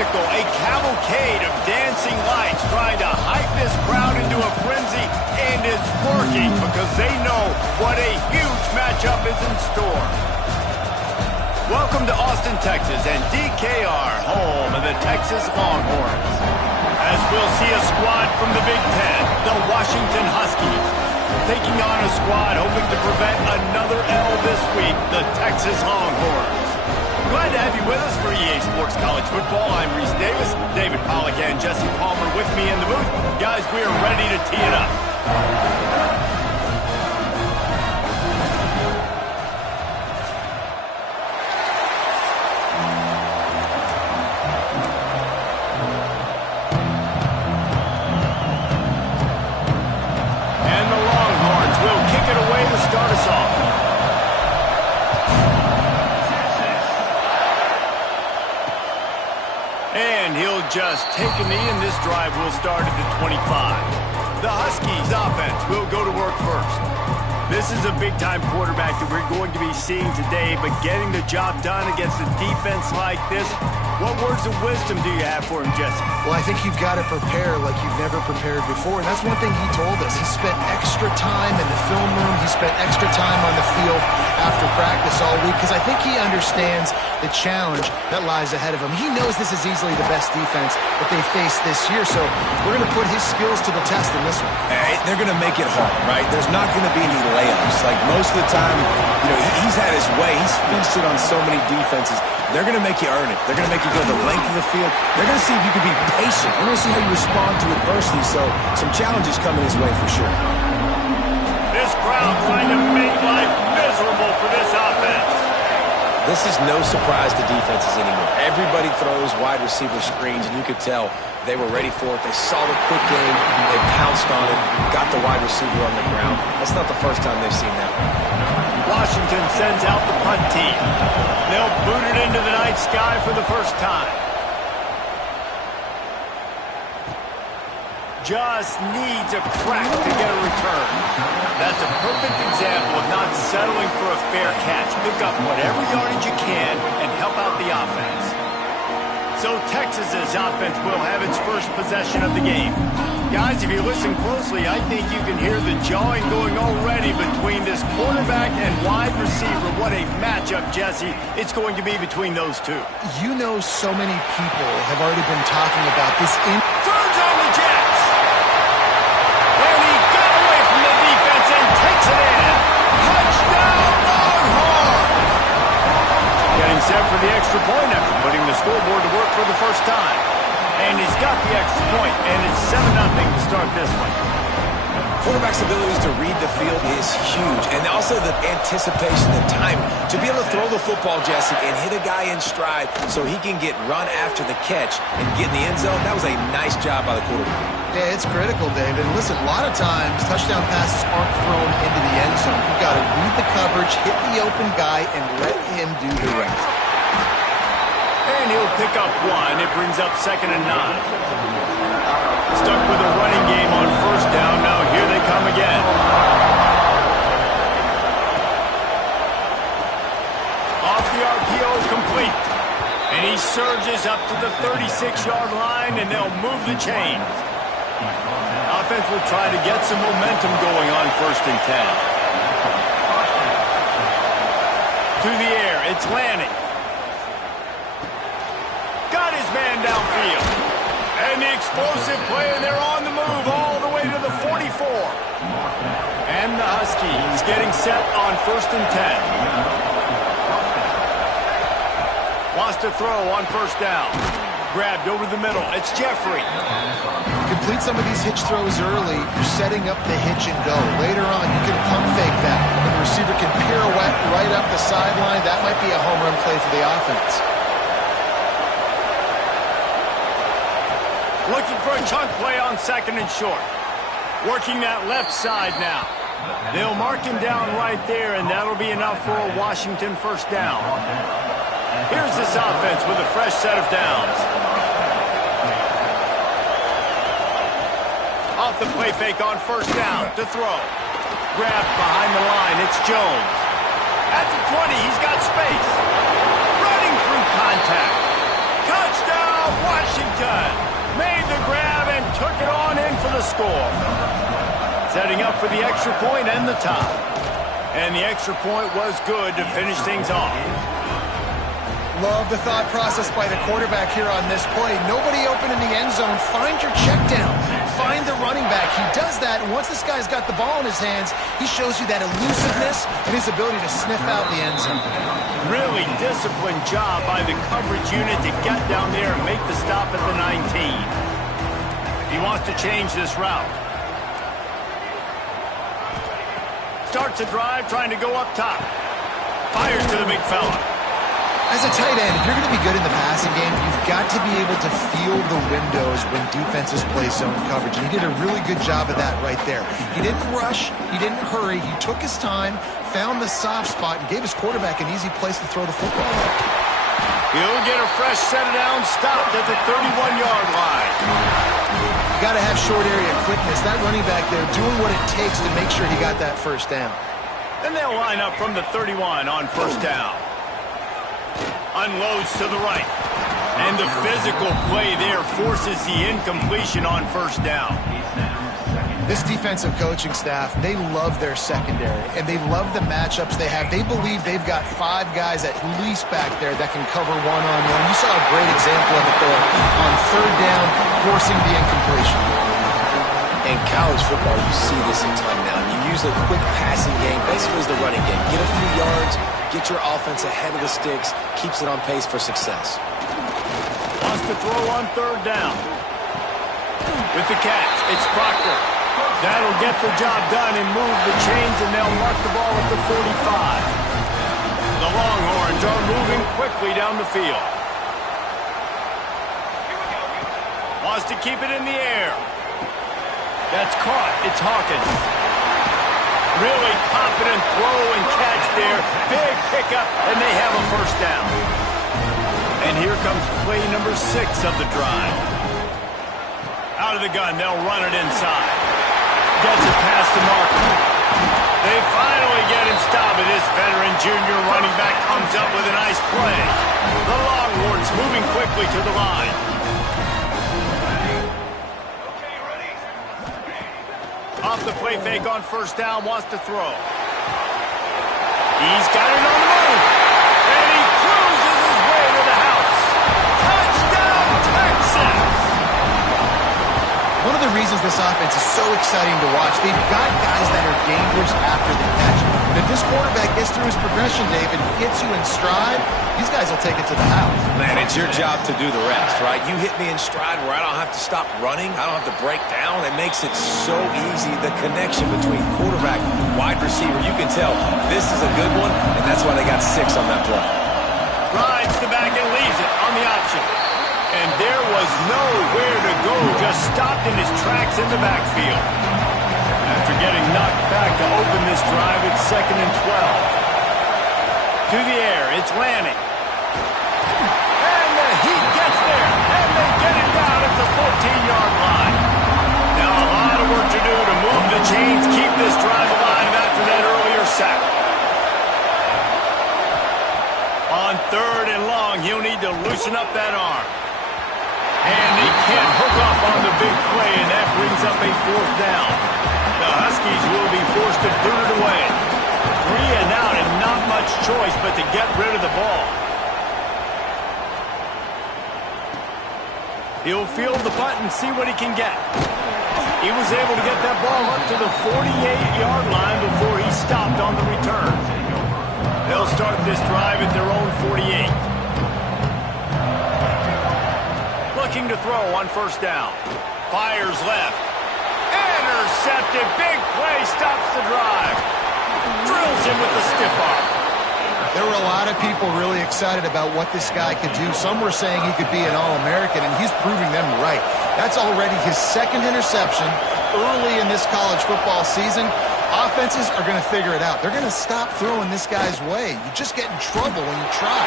spectacle, a cavalcade of dancing lights trying to hype this crowd into a frenzy, and it's working because they know what a huge matchup is in store. Welcome to Austin, Texas, and DKR, home of the Texas Longhorns. As we'll see a squad from the Big Ten, the Washington Huskies, taking on a squad hoping to prevent another L this week, the Texas Longhorns. Glad to have you with us for EA Sports College Football. I'm Reese Davis, David Pollack and Jesse Palmer with me in the booth. Guys, we are ready to tee it up. Just take a knee, and this drive will start at the 25. The Huskies offense will go to work first. This is a big-time quarterback that we're going to be seeing today, but getting the job done against a defense like this, what words of wisdom do you have for him, Jesse? Well, I think you've got to prepare like you've never prepared before, and that's one thing he told us. He spent extra time in the film room. He spent extra time on the field after practice all week because I think he understands the challenge that lies ahead of him. He knows this is easily the best defense that they face this year, so we're going to put his skills to the test in this one. Hey, they're going to make it hard, right? There's not going to be any layups. Like most of the time, he's had his way. He's feasted on so many defenses. They're going to make you earn it. They're going to make you go the length of the field. They're going to see if you can be patient. They're going to see how you respond to adversity, so some challenges coming his way for sure. This crowd trying to make life miserable for this offense. This is no surprise to defenses anymore. Everybody throws wide receiver screens, and you could tell they were ready for it. They saw the quick game. They pounced on it, got the wide receiver on the ground. That's not the first time they've seen that. Washington sends out the punt team. They'll boot it into the night sky for the first time. Just needs a crack to get a return. That's a perfect example of not settling for a fair catch. Pick up whatever yardage you can and help out the offense. So Texas's offense will have its first possession of the game. Guys, if you listen closely, I think you can hear the jawing going already between this quarterback and wide receiver. What a matchup, Jesse, it's going to be between those two. You know, so many people have already been talking about this. Turns on the Jets. And he got away from the defense and takes it in. Touchdown, Longhorns! Getting set for the extra point after putting the scoreboard to work for the first time. And he's got the extra point, and it's 7-0 to start this one. Quarterback's abilities to read the field is huge, and also the anticipation, the timing. To be able to throw the football, Jesse, and hit a guy in stride so he can get run after the catch and get in the end zone, that was a nice job by the quarterback. Yeah, it's critical, David. And listen, a lot of times touchdown passes aren't thrown into the end zone. You've got to read the coverage, hit the open guy, and let him do the rest. And he'll pick up one. It brings up 2nd and 9. Stuck with a running game on first down. Now here they come again. Off the RPO, complete. And he surges up to the 36-yard line, and they'll move the chains. Offense will try to get some momentum going on 1st and 10. To the air, it's Lanning. Got his man downfield. And the explosive play, and they're on the move all the way to the 44. And the Huskies getting set on 1st and 10. Wants to throw on 1st down. Grabbed over the middle. It's Jeffrey. Complete some of these hitch throws early. You're setting up the hitch and go. Later on, you can pump fake that. And the receiver can pirouette right up the sideline. That might be a home run play for the offense. Looking for a chunk play on 2nd and short. Working that left side now. They'll mark him down right there, and that'll be enough for a Washington 1st down. Here's this offense with a fresh set of downs. Off the play fake on 1st down to throw. Grabbed behind the line. It's Jones. At the 20, he's got space. Running through contact. Touchdown, Washington! Newton made the grab and took it on in for the score. Setting up for the extra point and the tie. And the extra point was good to finish things off. Love the thought process by the quarterback here on this play. Nobody open in the end zone. Find your check down. Find the running back. He does that, and once this guy's got the ball in his hands, he shows you that elusiveness and his ability to sniff out the end zone. Really disciplined job by the coverage unit to get down there and make the stop at the 19. He wants to change this route. Starts a drive trying to go up top. Fires to the big fella. As a tight end, if you're going to be good in the passing game, you've got to be able to feel the windows when defenses play zone coverage. And he did a really good job of that right there. He didn't rush. He didn't hurry. He took his time, found the soft spot, and gave his quarterback an easy place to throw the football. He'll get a fresh set down, stopped at the 31-yard line. You got to have short area quickness. That running back there doing what it takes to make sure he got that first down. And they'll line up from the 31 on first down. Unloads to the right. And the physical play there forces the incompletion on first down. This defensive coaching staff, they love their secondary, and they love the matchups they have. They believe they've got 5 guys at least back there that can cover one-on-one. You saw a great example of it there on third down, forcing the incompletion. In college football, you see this a ton now. You use a quick passing game, basically as the running game. Get a few yards, get your offense ahead of the sticks, keeps it on pace for success. Wants to throw on third down. With the catch, it's Proctor. That'll get the job done and move the chains, and they'll mark the ball at the 45. The Longhorns are moving quickly down the field. Wants to keep it in the air. That's caught. It's Hawkins. Really confident throw and catch there. Big pickup, and they have a first down. And here comes play number 6 of the drive. Out of the gun, they'll run it inside. Gets it past the marker. They finally get him stopped, and this veteran junior running back comes up with a nice play. The Longhorns moving quickly to the line. Off the play fake on first down, wants to throw. He's got it on the move. And he cruises his way to the house. Touchdown, Texas! One of the reasons this offense is so exciting to watch, they've got guys that are dangerous after the catch. And if this quarterback gets through his progression, David, hits you in stride, these guys will take it to the house. Man, it's your job to do the rest, right? You hit me in stride where I don't have to stop running. I don't have to break down. It makes it so easy. The connection between quarterback and wide receiver, you can tell this is a good one, and that's why they got 6 on that play. Rides the back and leaves it on the option. And there was nowhere to go, just stopped in his tracks in the backfield. After getting knocked back to open this drive, it's 2nd and 12. To the air, it's Lanning. And the Heat gets there, and they get it down at the 14-yard line. Now a lot of work to do to move the chains, keep this drive alive after that earlier sack. On 3rd and long, he'll need to loosen up that arm. And he can't hook up on the big play, and that brings up a 4th down. The Huskies will be forced to boot it away. 3 and out, and not much choice but to get rid of the ball. He'll field the punt and see what he can get. He was able to get that ball up to the 48-yard line before he stopped on the return. They'll start this drive at their own 48. Looking to throw on first down. Fires left. Intercepted. Big play. Stops the drive. Drills him with the stiff arm. There were a lot of people really excited about what this guy could do. Some were saying he could be an All-American, and he's proving them right. That's already his 2nd interception early in this college football season. Offenses are going to figure it out. They're going to stop throwing this guy's way. You just get in trouble when you try.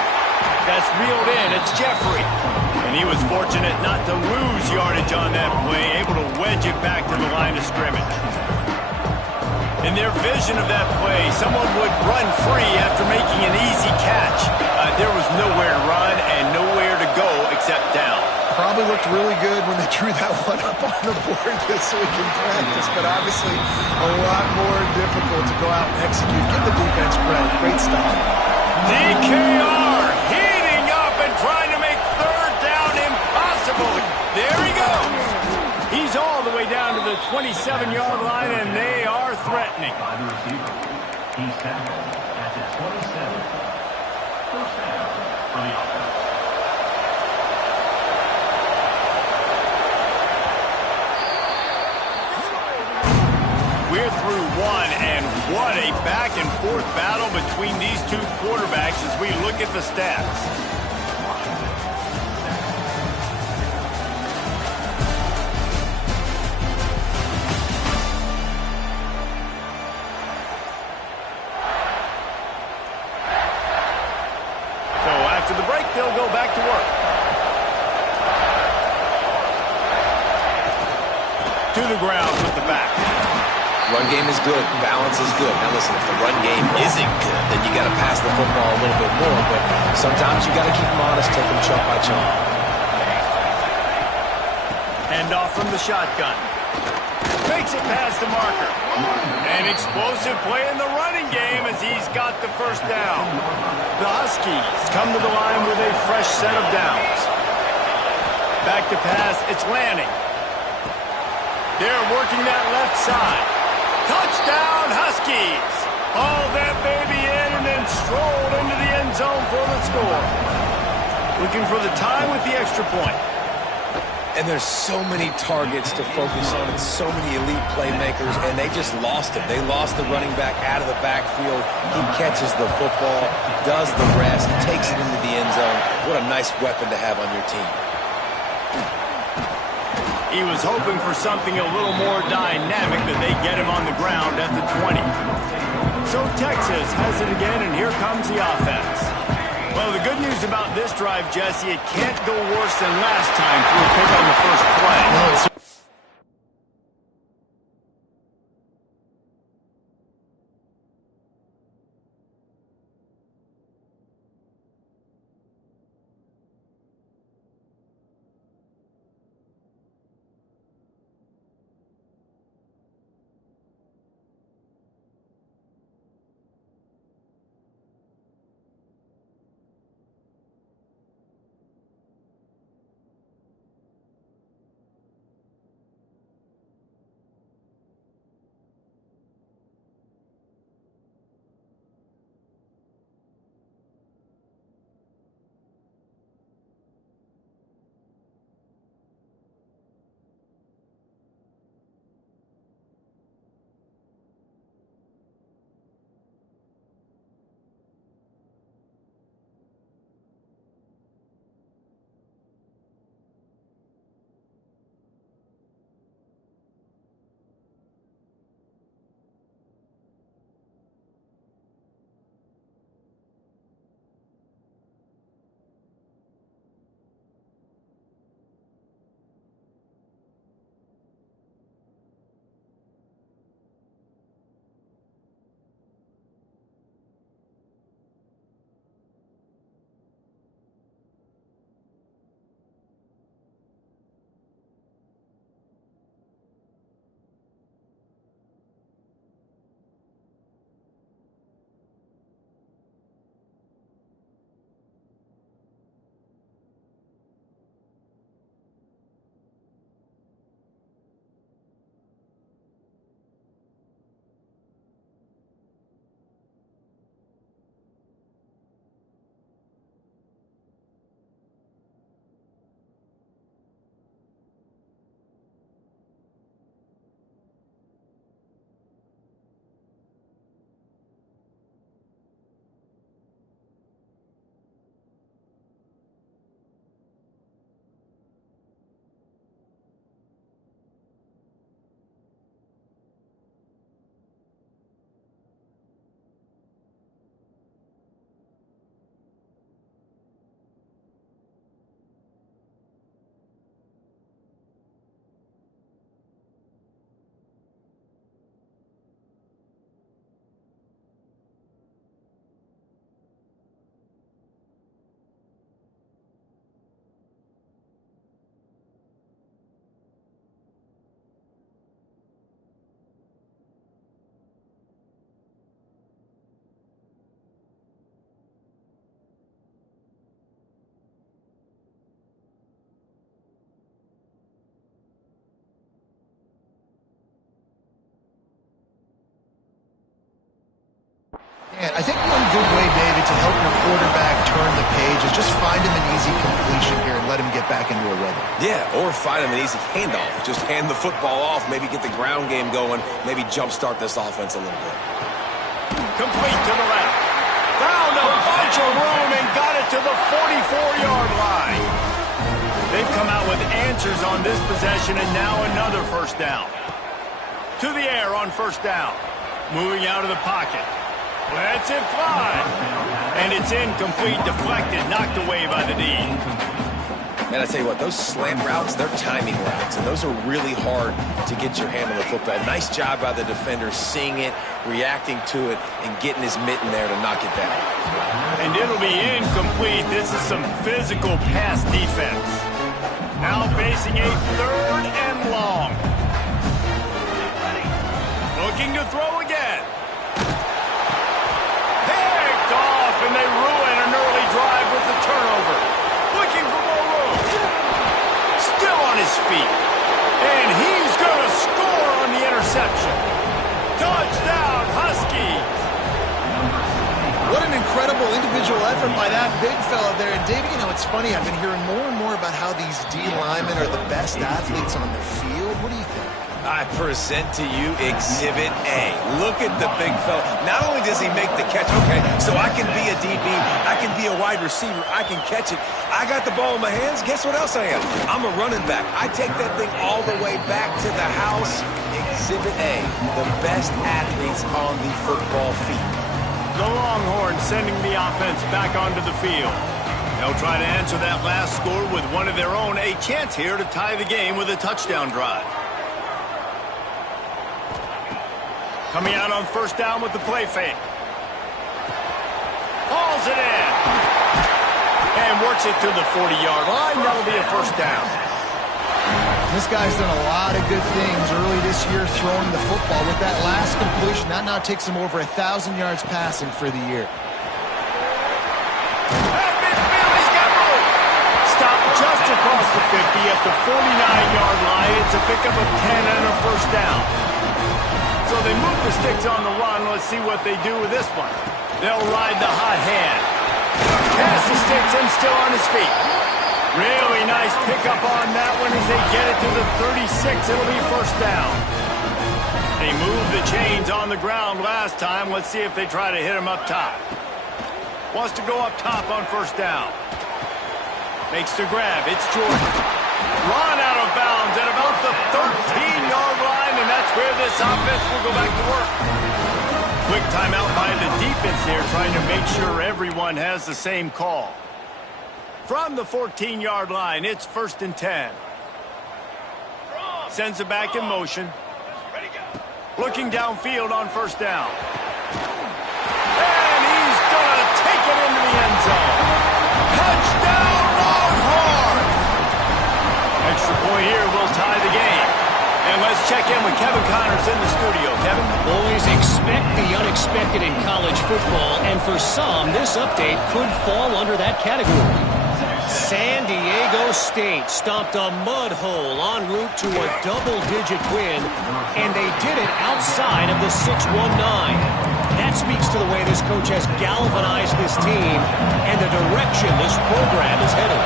That's reeled in. It's Jeffrey. And he was fortunate not to lose yardage on that play, able to wedge it back to the line of scrimmage. In their vision of that play, someone would run free after making an easy catch. There was nowhere to run and nowhere to go except down. Probably looked really good when they drew that one up on the board this week in practice, but obviously a lot more difficult to go out and execute. Give the defense credit. Great stop. DKR heating up and trying to make third down impossible. There he goes. He's all the way down to the 27-yard line, and they are threatening. He's tackled at the 27. First down for the offense. We're through one, and what a back-and-forth battle between these two quarterbacks as we look at the stats. After the break, they'll go back to work. To the ground with the back. Run game is good. Balance is good. Now listen, if the run game isn't good, then you got to pass the football a little bit more. But sometimes you got to keep them honest, take them chunk by chunk. Hand off from the shotgun. Makes it past the marker. An explosive play in the running game as he's got the first down. The Huskies come to the line with a fresh set of downs. Back to pass, it's Lanning. They're working that left side. Touchdown, Huskies! Haul that baby in and then strolled into the end zone for the score. Looking for the tie with the extra point. And there's so many targets to focus on and so many elite playmakers, and they just lost him. They lost the running back out of the backfield. He catches the football, does the rest, takes it into the end zone. What a nice weapon to have on your team. He was hoping for something a little more dynamic, that they get him on the ground at the 20. So Texas has it again, and here comes the offense. Well, the good news about this drive, Jesse, it can't go worse than last time through a pick on the first play. No, it's coaches. Just find him an easy completion here and let him get back into a rhythm. Yeah, or find him an easy handoff. Just hand the football off, maybe get the ground game going, maybe jumpstart this offense a little bit. Complete to the left. Found a bunch of room and got it to the 44-yard line. They've come out with answers on this possession, and now another first down. To the air on first down. Moving out of the pocket. Lets it fly. And it's incomplete, deflected, knocked away by the D. And I tell you what, those slant routes, they're timing routes, and those are really hard to get your hand on the football. Nice job by the defender seeing it, reacting to it, and getting his mitten there to knock it down. And it'll be incomplete. This is some physical pass defense. Now facing a 3rd and long. Looking to throw again. Picked off, and they ruin an early drive with the turnover. Looking for more room. Still on his feet. And he's going to score on the interception. Touchdown, Huskies. What an incredible individual effort by that big fella there. And, David, you know, it's funny. I've been hearing more and more about how these D linemen are the best athletes on the field. What do you think? I present to you Exhibit A. Look at the big fella. Not only does he make the catch, okay, so I can be a DB, I can be a wide receiver, I can catch it. I got the ball in my hands. Guess what else I am? I'm a running back. I take that thing all the way back to the house. Exhibit A, the best athletes on the football field. The Longhorns sending the offense back onto the field. They'll try to answer that last score with one of their own. A chance here to tie the game with a touchdown drive. Coming out on first down with the play fake. Hauls it in. And works it to the 40-yard line. That'll be a first down. This guy's done a lot of good things early this year throwing the football. With that last completion, that now takes him over 1,000 yards passing for the year. Stopped just across the 50 at the 49-yard line. It's a pickup of 10 and a first down. So they move the sticks on the run. Let's see what they do with this one. They'll ride the hot hand. Pass the sticks and still on his feet. Really nice pickup on that one as they get it to the 36. It'll be first down. They moved the chains on the ground last time. Let's see if they try to hit him up top. Wants to go up top on first down. Makes the grab. It's Jordan. Run out of bounds at about the 13-yard line, and that's where this offense will go back to work. Quick timeout by the defense here, trying to make sure everyone has the same call. From the 14-yard line, it's 1st and 10. Sends it back in motion. Looking downfield on first down. And he's going to take it into the end zone. Touchdown, Longhorns! Extra point here will tie the game. And let's check in with Kevin Connors in the studio. Kevin? Always expect the unexpected in college football, and for some, this update could fall under that category. San Diego State stomped a mud hole en route to a double-digit win, and they did it outside of the 619. That speaks to the way this coach has galvanized this team and the direction this program is headed.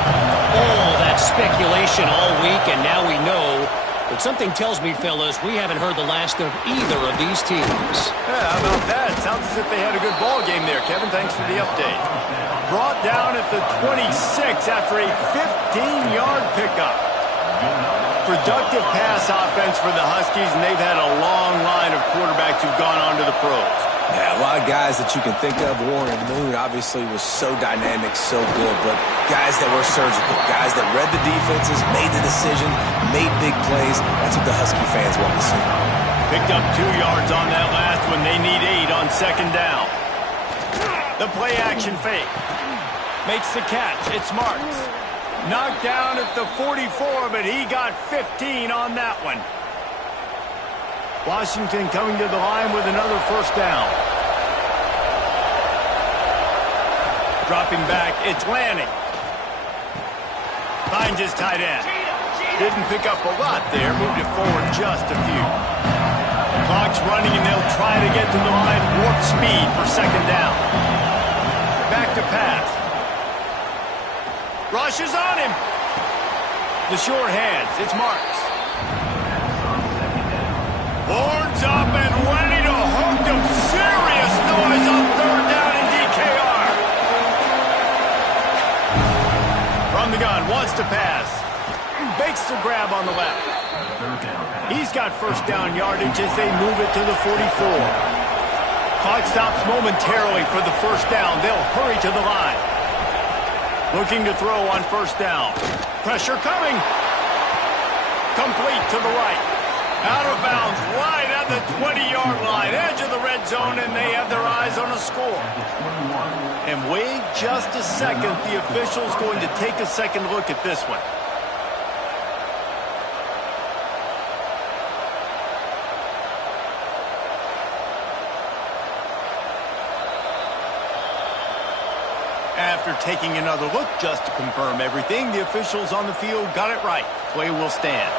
All that speculation all week, and now we know. But something tells me, fellas, we haven't heard the last of either of these teams. Yeah, how about that? Sounds as if they had a good ball game there, Kevin. Thanks for the update. Brought down at the 26 after a 15-yard pickup. Productive pass offense for the Huskies, and they've had a long line of quarterbacks who've gone on to the pros. Yeah, a lot of guys that you can think of. Warren Moon obviously was so dynamic, so good, but guys that were surgical, guys that read the defenses, made the decision, made big plays. That's what the Husky fans want to see. Picked up 2 yards on that last one. They need 8 on second down. The play action fake. Makes the catch. It's Marks. Knocked down at the 44, but he got 15 on that one. Washington coming to the line with another first down. Dropping back, it's Lanning. Finds his tight end. Didn't pick up a lot there, moved it forward just a few. Clock's running, and they'll try to get to the line, warp speed for second down. Back to pass. Rushes on him. The short hands. It's Marks. Horns up and ready to hook him. Serious noise on third down in DKR. From the gun, wants to pass. Bakes the grab on the left. He's got first down yardage as they move it to the 44. Clock stops momentarily for the first down. They'll hurry to the line. Looking to throw on first down. Pressure coming. Complete to the right. Out of bounds right at the 20-yard line. Edge of the red zone, and they have their eyes on a score. And wait just a second. The official's going to take a second look at this one. After taking another look just to confirm everything, the officials on the field got it right. Play will stand.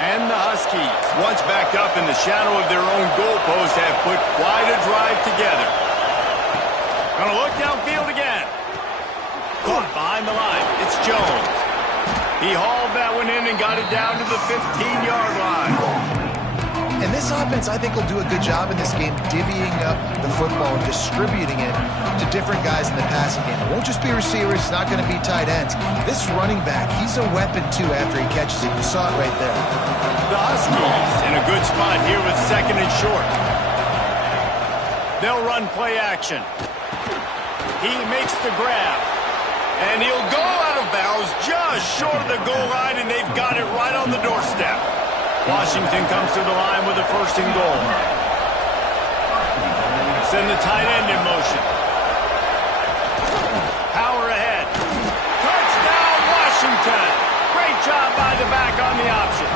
And the Huskies, once backed up in the shadow of their own goalpost, have put quite a drive together. Gonna look downfield again. Caught behind the line. It's Jones. He hauled that one in and got it down to the 15-yard line. And this offense, I think, will do a good job in this game divvying up the football and distributing it to different guys in the passing game. It won't just be receivers. It's not going to be tight ends. This running back, he's a weapon, too, after he catches it. You saw it right there. The Huskies in a good spot here with second and short. They'll run play action. He makes the grab. And he'll go out of bounds just short of the goal line, and they've got it right on the doorstep. Washington comes to the line with a first and goal. Send the tight end in motion. Power ahead. Touchdown, Washington. Great job by the back on the option.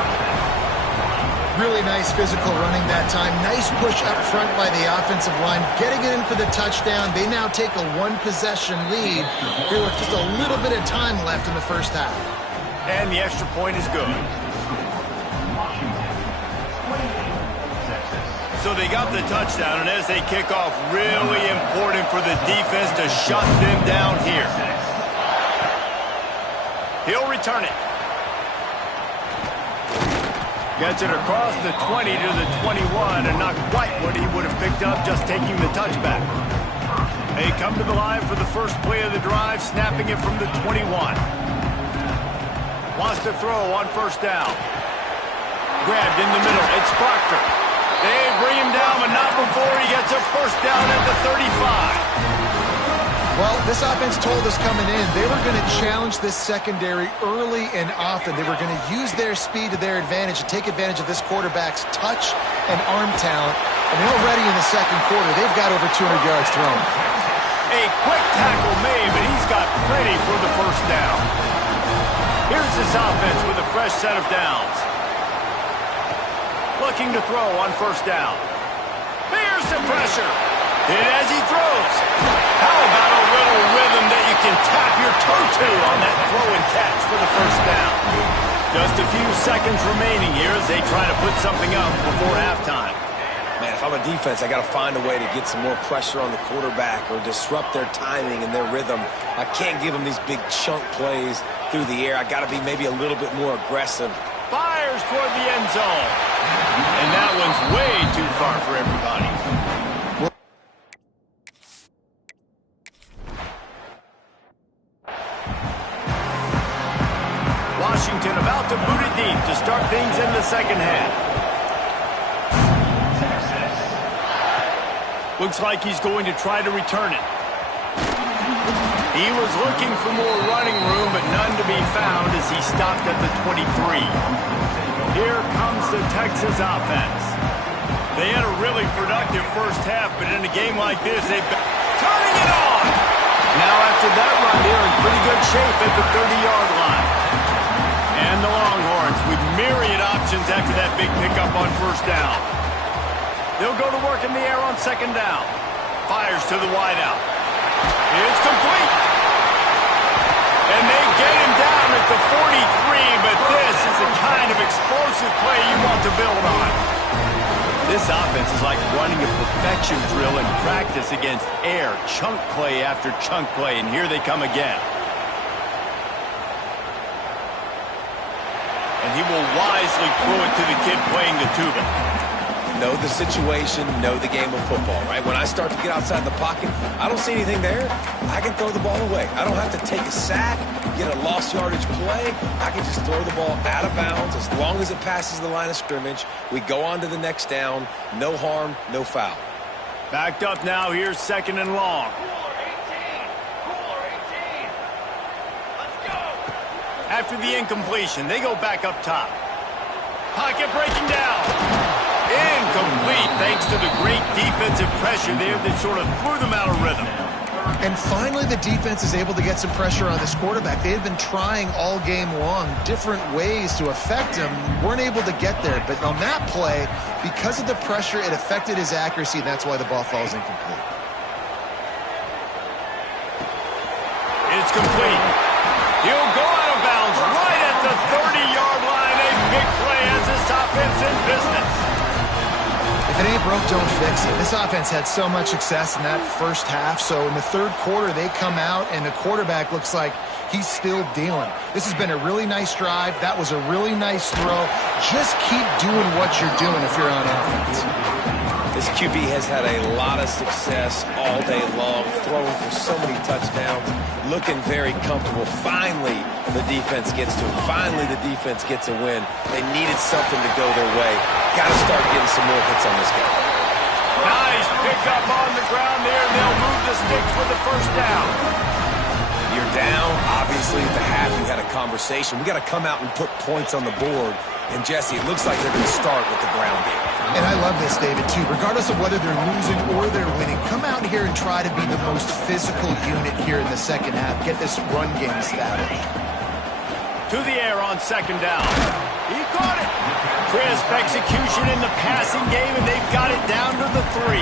Really nice physical running that time. Nice push up front by the offensive line. Getting it in for the touchdown. They now take a one-possession lead here with just a little bit of time left in the first half. And the extra point is good. So they got the touchdown, and as they kick off, really important for the defense to shut them down here. He'll return it. Gets it across the 20 to the 21, and not quite what he would have picked up just taking the touchback. They come to the line for the first play of the drive, snapping it from the 21. Wants to throw on first down. Grabbed in the middle. It's Proctor. They bring him down, but not before he gets a first down at the 35. Well, this offense told us coming in they were going to challenge this secondary early and often. They were going to use their speed to their advantage and take advantage of this quarterback's touch and arm talent. And already in the second quarter, they've got over 200 yards thrown. A quick tackle made, but he's got plenty for the first down. Here's this offense with a fresh set of downs. Looking to throw on first down. Here's the pressure. Hit as he throws. How about a little rhythm that you can tap your toe to on that throw and catch for the first down? Just a few seconds remaining here as they try to put something up before halftime. Man, if I'm a defense, I got to find a way to get some more pressure on the quarterback or disrupt their timing and their rhythm. I can't give them these big chunk plays through the air. I got to be maybe a little bit more aggressive. Fires toward the end zone. And that one's way too far for everybody. Washington about to boot it deep to start things in the second half. Looks like he's going to try to return it. He was looking for more running room, but none to be found as he stopped at the 23. Here comes the Texas offense. They had a really productive first half, but in a game like this, they've been turning it on. Now after that run, they're in pretty good shape at the 30-yard line. And the Longhorns with myriad options after that big pickup on first down. They'll go to work in the air on second down. Fires to the wideout. It's complete. And they get him down at the 43, but this is the kind of explosive play you want to build on. This offense is like running a perfection drill in practice against air. Chunk play after chunk play, and here they come again. he will wisely throw it to the kid playing the tuba. Know the situation, know the game of football, right? When I start to get outside the pocket, I don't see anything there, I can throw the ball away. I don't have to take a sack, get a lost yardage play. I can just throw the ball out of bounds as long as it passes the line of scrimmage. We go on to the next down. No harm, no foul. Backed up now. Here's 2nd and long. After the incompletion, they go back up top. Pocket breaking down. Incomplete, thanks to the great defensive pressure there that sort of threw them out of rhythm. And finally, the defense is able to get some pressure on this quarterback. They had been trying all game long different ways to affect him. Weren't able to get there. But on that play, because of the pressure, it affected his accuracy, and that's why the ball falls incomplete. It's complete. He'll go out of bounds right at the 30-yard line. A big play as this offense in business. If it ain't broke, don't fix it. This offense had so much success in that first half, so in the third quarter, they come out, and the quarterback looks like he's still dealing. This has been a really nice drive. That was a really nice throw. Just keep doing what you're doing if you're on offense. This QB has had a lot of success all day long, throwing for so many touchdowns, looking very comfortable. Finally, the defense gets to him. Finally, the defense gets a win. They needed something to go their way. Got to start getting some more hits on this guy. Nice pick up on the ground there, and they'll move the sticks with the first down. You're down. Obviously, at the half, you had a conversation. We got to come out and put points on the board. And, Jesse, it looks like they're going to start with the ground game. And I love this, David, too. Regardless of whether they're losing or they're winning, come out here and try to be the most physical unit here in the second half. Get this run game established. To the air on 2nd down. He caught it. Crisp execution in the passing game, and they've got it down to the 3.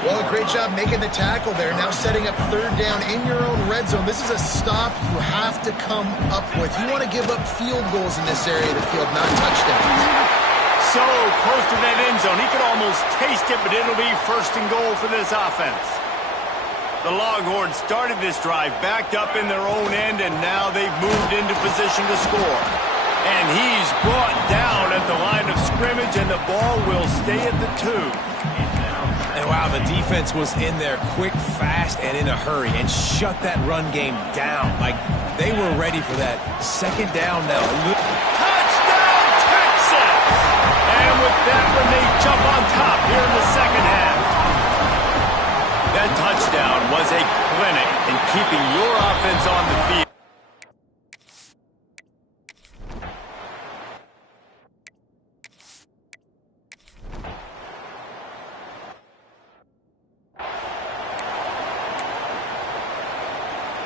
Well, a great job making the tackle there. Now setting up 3rd down in your own red zone. This is a stop you have to come up with. You want to give up field goals in this area of the field, not touchdowns. So close to that end zone. He could almost taste it, but it'll be 1st and goal for this offense. The Longhorns started this drive backed up in their own end, and now they've moved into position to score. And he's brought down at the line of scrimmage, and the ball will stay at the 2. And wow, the defense was in there quick, fast, and in a hurry and shut that run game down. Like, they were ready for that 2nd down now. Touchdown, Texas! And with that one, they jump on top here in the second half. That touchdown was a clinic in keeping your offense on the field.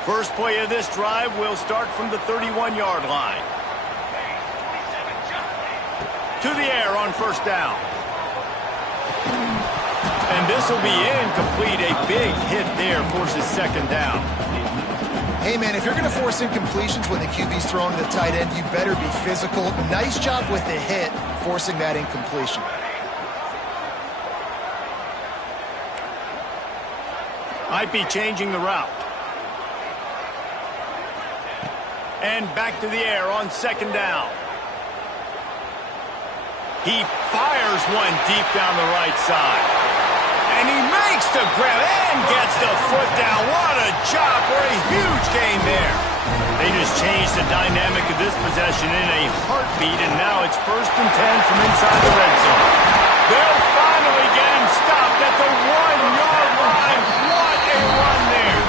First play of this drive will start from the 31-yard line. To the air on 1st down. And this will be incomplete. A big hit there forces 2nd down. Hey, man, if you're going to force incompletions when the QB's throwing to the tight end, you better be physical. Nice job with the hit, forcing that incompletion. Might be changing the route. And back to the air on 2nd down. He fires one deep down the right side. And he makes the grab and gets the foot down. What a job for a huge gain there. They just changed the dynamic of this possession in a heartbeat, and now it's 1st and 10 from inside the red zone. They'll finally get him stopped at the 1-yard line. What a run there.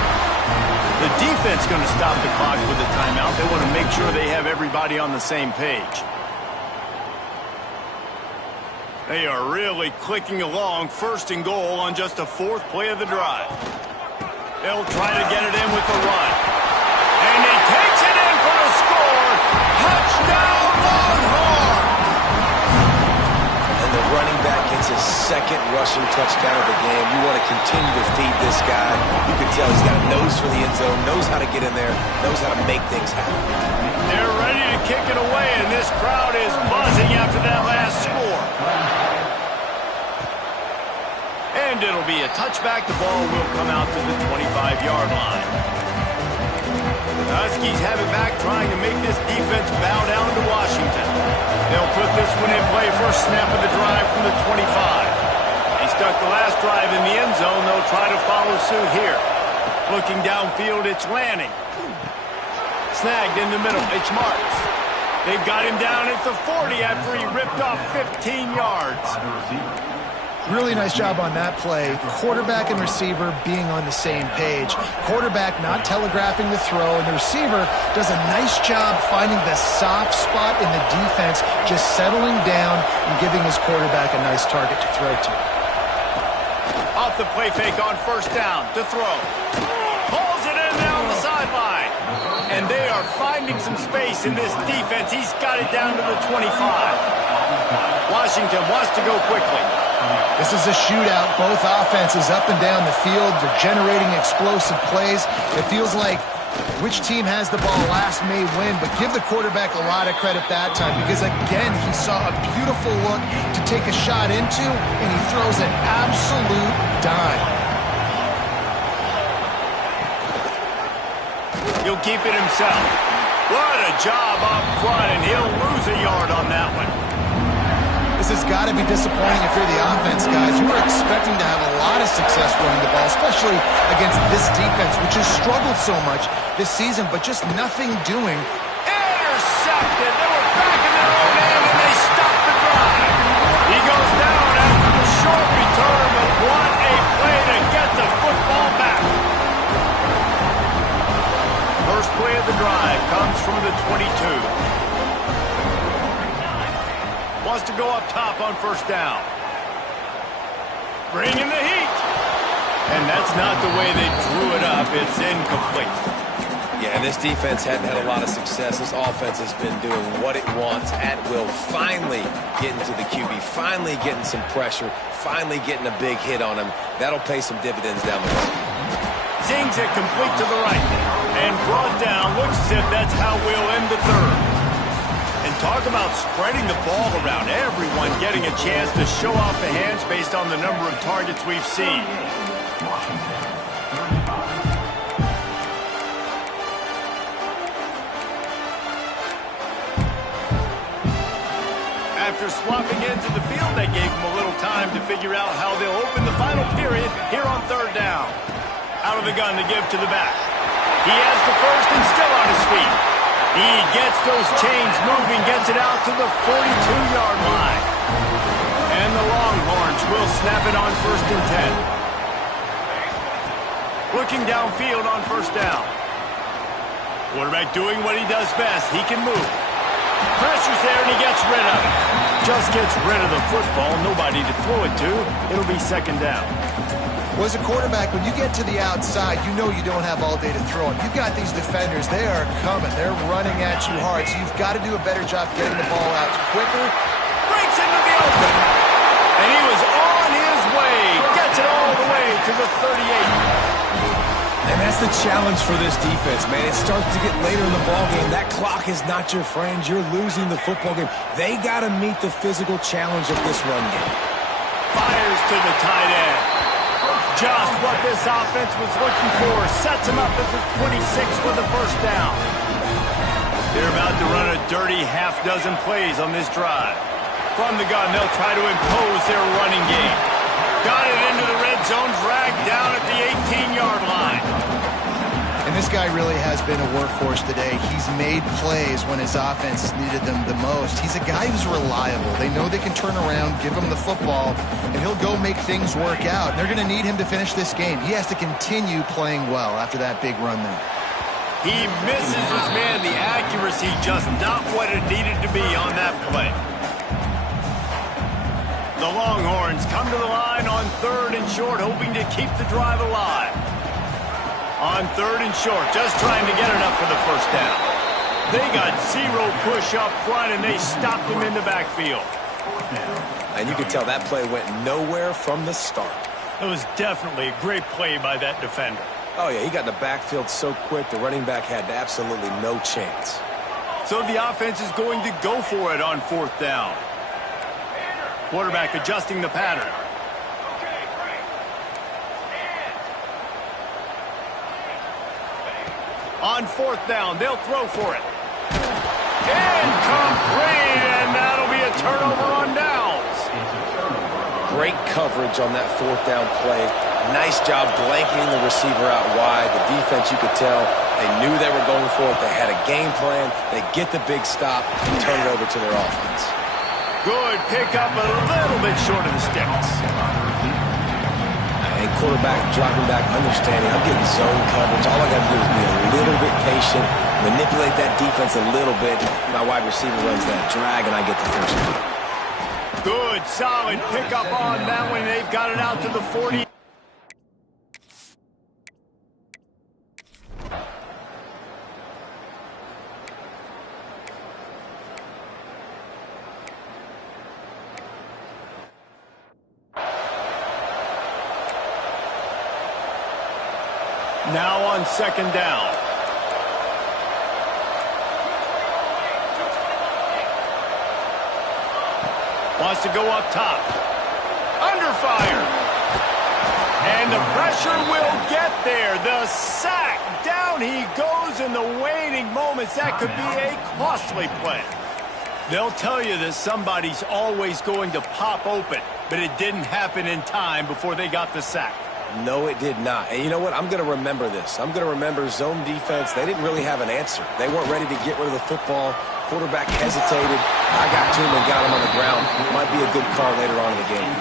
The defense going to stop the clock with a timeout. They want to make sure they have everybody on the same page. They are really clicking along. 1st and goal on just the 4th play of the drive. They'll try to get it in with the run. And he takes it in for the score. Touchdown, Longhorn! And the running back gets his 2nd rushing touchdown of the game. You want to continue to feed this guy. You can tell he's got a nose for the end zone, knows how to get in there, knows how to make things happen. They're ready to kick it away, and this crowd is buzzing after that last score. And it'll be a touchback. The ball will come out to the 25-yard line. Huskies have it back, trying to make this defense bow down to Washington. They'll put this one in play. First snap of the drive from the 25. They stuck the last drive in the end zone. They'll try to follow suit here. Looking downfield, it's Lanning. Snagged in the middle, it's Marks. They've got him down at the 40 after he ripped off 15 yards. Really nice job on that play. Quarterback and receiver being on the same page. Quarterback not telegraphing the throw, and the receiver does a nice job finding the soft spot in the defense, just settling down and giving his quarterback a nice target to throw to. Off the play fake on first down to throw. Pulls it in down the sideline. And they are finding some space in this defense. He's got it down to the 25. Washington wants to go quickly. This is a shootout. Both offenses up and down the field. They're generating explosive plays. It feels like which team has the ball last may win, but give the quarterback a lot of credit that time because, again, he saw a beautiful look to take a shot into, and he throws an absolute dime. He'll keep it himself. What a job up front, and he'll lose a yard on that one. This has got to be disappointing if you're the offense, guys. You were expecting to have a lot of success running the ball, especially against this defense, which has struggled so much this season, but just nothing doing. Intercepted. They were back in their own end, and they stopped the drive. He goes down after the short return, but what a play to get the football back. First play of the drive comes from the 22. Wants to go up top on first down. Bringing the heat. And that's not the way they drew it up. It's incomplete. Yeah, this defense hadn't had a lot of success. This offense has been doing what it wants at will. Finally getting to the QB. Finally getting some pressure. Finally getting a big hit on him. That'll pay some dividends down the road. Zings it complete to the right. And brought down. Looks as if that's how we'll end the third. And talk about spreading the ball around. Everyone getting a chance to show off the hands based on the number of targets we've seen. After swapping ends of the field, they gave him a little time to figure out how they'll open the final period here on third down. Out of the gun to give to the back. He has the first and still on his feet. He gets those chains moving, gets it out to the 42-yard line. And the Longhorns will snap it on first and 10. Looking downfield on first down. Quarterback doing what he does best. He can move. Pressure's there, and he gets rid of it. Just gets rid of the football. Nobody to throw it to. It'll be second down. Well, as a quarterback, when you get to the outside, you know you don't have all day to throw it. You've got these defenders. They are coming. They're running at you hard, so you've got to do a better job getting the ball out quicker. Breaks into the open. And he was on his way. Gets it all the way to the 38. And that's the challenge for this defense, man. It starts to get later in the ballgame. That clock is not your friend. You're losing the football game. They got to meet the physical challenge of this run game. Fires to the tight end. Just what this offense was looking for. Sets him up at the 26 for the first down. They're about to run a dirty half dozen plays on this drive. From the gun, they'll try to impose their running game. Got it into the red zone, dragged down at the 18-yard line. And this guy really has been a workhorse today. He's made plays when his offense has needed them the most. He's a guy who's reliable. They know they can turn around, give him the football, and he'll go make things work out. And they're going to need him to finish this game. He has to continue playing well after that big run there. He misses his man. The accuracy just not what it needed to be on that play. The Longhorns come to the line on third and short, hoping to keep the drive alive. On third and short, just trying to get enough for the first down. They got zero push up front, and they stopped him in the backfield. And you can tell that play went nowhere from the start. It was definitely a great play by that defender. Oh, yeah, he got in the backfield so quick, the running back had absolutely no chance. So the offense is going to go for it on fourth down. Quarterback adjusting the pattern. On fourth down, they'll throw for it. Incomplete, and that'll be a turnover on downs. Great coverage on that fourth down play. Nice job blanketing the receiver out wide. The defense, you could tell, they knew they were going for it. They had a game plan. They get the big stop and turn it over to their offense. Good pickup, a little bit short of the sticks. And quarterback dropping back, understanding I'm getting zone coverage. All I got to do is be a little bit patient, manipulate that defense a little bit. My wide receiver runs that drag, and I get the first down. Good, solid pickup on that one. They've got it out to the 40. Now on second down. Wants to go up top. Under fire. And the pressure will get there. The sack. Down he goes in the waiting moments. That could be a costly play. They'll tell you that somebody's always going to pop open, but it didn't happen in time before they got the sack. No, it did not. And you know what? I'm going to remember this. I'm going to remember zone defense. They didn't really have an answer. They weren't ready to get rid of the football. Quarterback hesitated. I got to him and got him on the ground. Might be a good call later on in the game.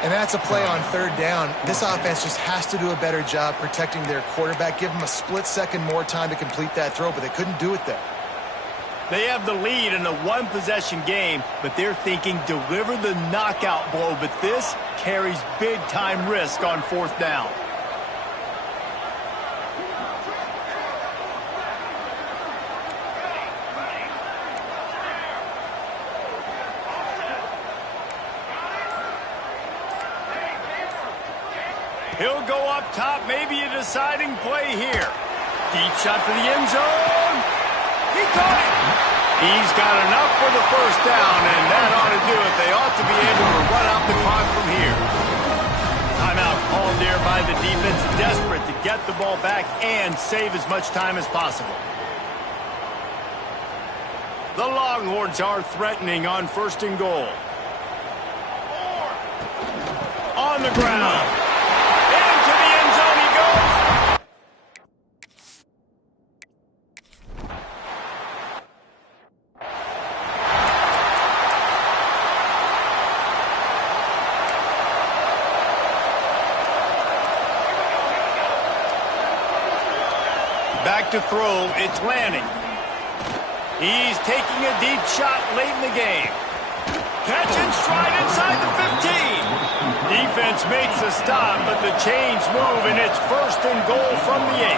And that's a play on third down. This offense just has to do a better job protecting their quarterback. Give him a split second more time to complete that throw, but they couldn't do it there. They have the lead in a one-possession game, but they're thinking deliver the knockout blow, but this carries big-time risk on fourth down. He'll go up top, maybe a deciding play here. Deep shot for the end zone. He caught it. He's got enough for the first down, and that ought to do it. They ought to be able to run out the clock from here. Timeout called there by the defense, desperate to get the ball back and save as much time as possible. The Longhorns are threatening on first and goal. On the ground. Into the end zone he goes. Back to throw, it's Lanning. He's taking a deep shot late in the game. Catch and stride inside the 15. Defense makes a stop, but the chains move, and it's first and goal from the 8.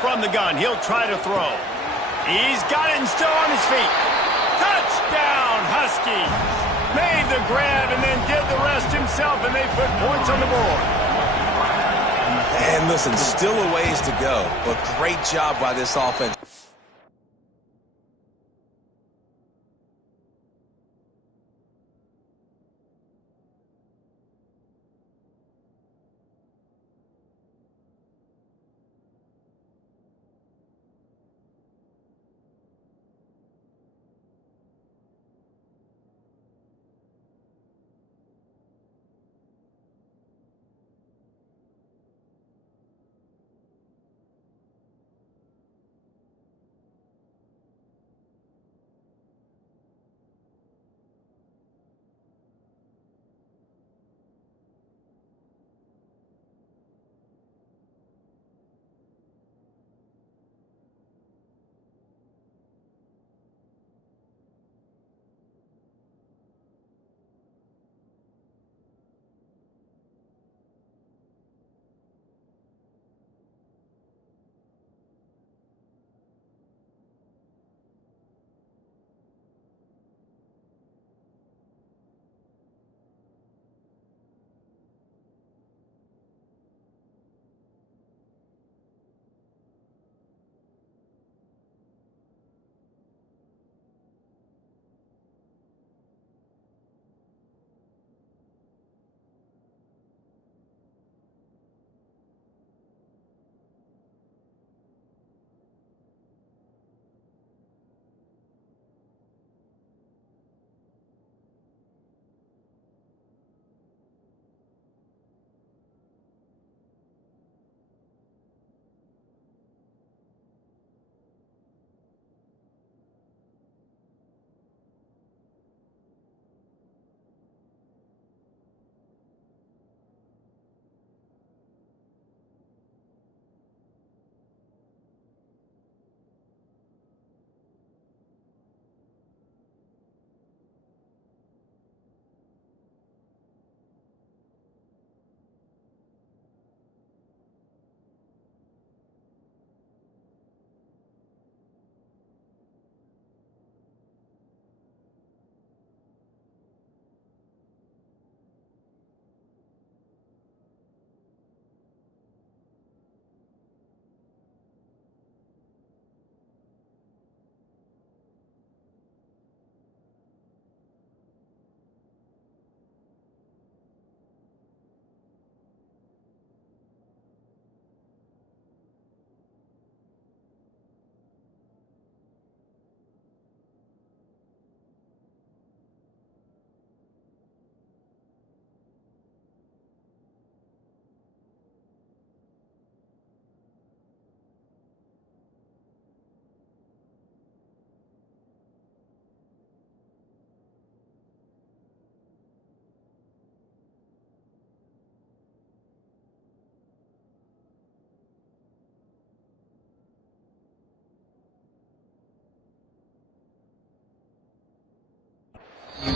From the gun, he'll try to throw. He's got it and still on his feet. Touchdown, Huskies! Made the grab and then did the rest himself, and they put points on the board. And listen, still a ways to go, but great job by this offense.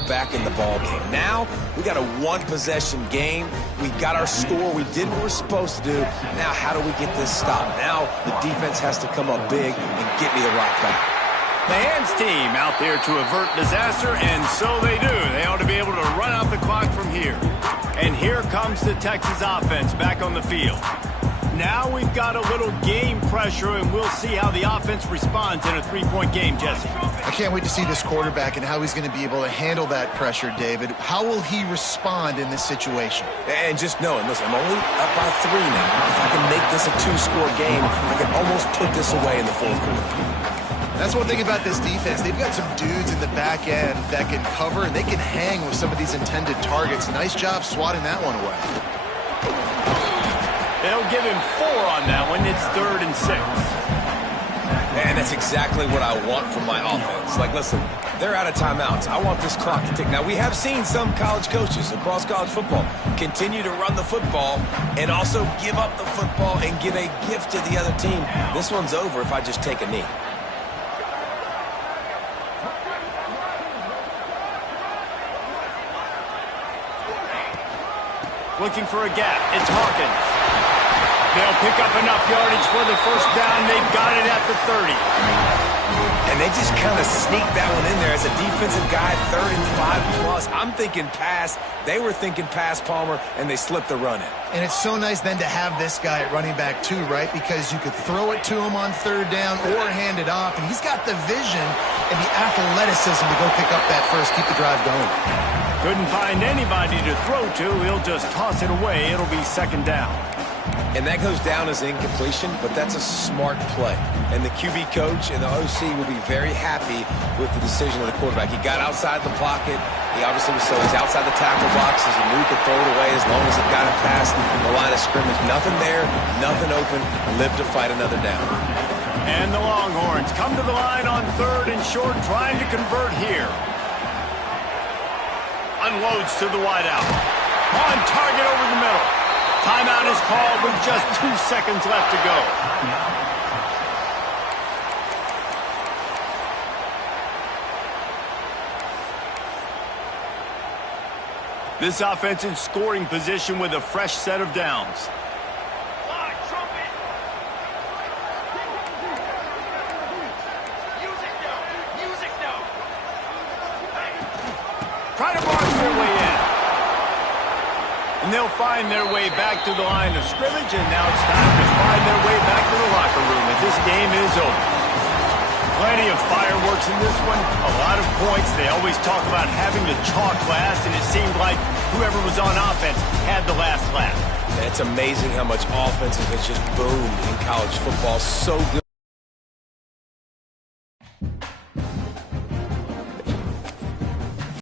back in the ball game. Now, we got a one-possession game. We got our score. We did what we're supposed to do. Now, how do we get this stopped? Now, the defense has to come up big and get me the rock back. The hands team out there to avert disaster, and so they do. They ought to be able to run out the clock from here. And here comes the Texas offense back on the field. Now we've got a little game pressure, and we'll see how the offense responds in a three-point game, Jesse. I can't wait to see this quarterback and how he's going to be able to handle that pressure, David. How will he respond in this situation? And just knowing, listen, I'm only up by 3 now. If I can make this a 2-score game, I can almost put this away in the fourth quarter. That's one thing about this defense. They've got some dudes in the back end that can cover, and they can hang with some of these intended targets. Nice job swatting that one away. They'll give him 4 on that one. It's 3rd and 6. And that's exactly what I want from my offense. Like, listen, they're out of timeouts. I want this clock to tick. Now, we have seen some college coaches across college football continue to run the football and also give up the football and give a gift to the other team. This one's over if I just take a knee. Looking for a gap. It's Hawkins. They'll pick up enough yardage for the first down. They've got it at the 30. And they just kind of sneaked that one in there as a defensive guy, 3rd and 5 plus. I'm thinking pass. They were thinking pass, Palmer, and they slipped the run in. And it's so nice then to have this guy at running back too, right? Because you could throw it to him on 3rd down or hand it off, and he's got the vision and the athleticism to go pick up that first, keep the drive going. Couldn't find anybody to throw to. He'll just toss it away. It'll be 2nd down. And that goes down as incompletion, but that's a smart play. And the QB coach and the OC will be very happy with the decision of the quarterback. He got outside the pocket. He obviously was so he's outside the tackle boxes. He knew he could throw it away as long as it got it past the line of scrimmage. Nothing there, nothing open. Live to fight another down. And the Longhorns come to the line on 3rd and short, trying to convert here. Unloads to the wideout. On target over the middle. Timeout is called with just 2 seconds left to go. This offense in scoring position with a fresh set of downs. Try to barge their way in. And they'll find their way back to the line of scrimmage, and now it's time to find their way back to the locker room as this game is over. Plenty of fireworks in this one, a lot of points. They always talk about having the chalk last, and it seemed like whoever was on offense had the last laugh. It's amazing how much offense has just boomed in college football. So good.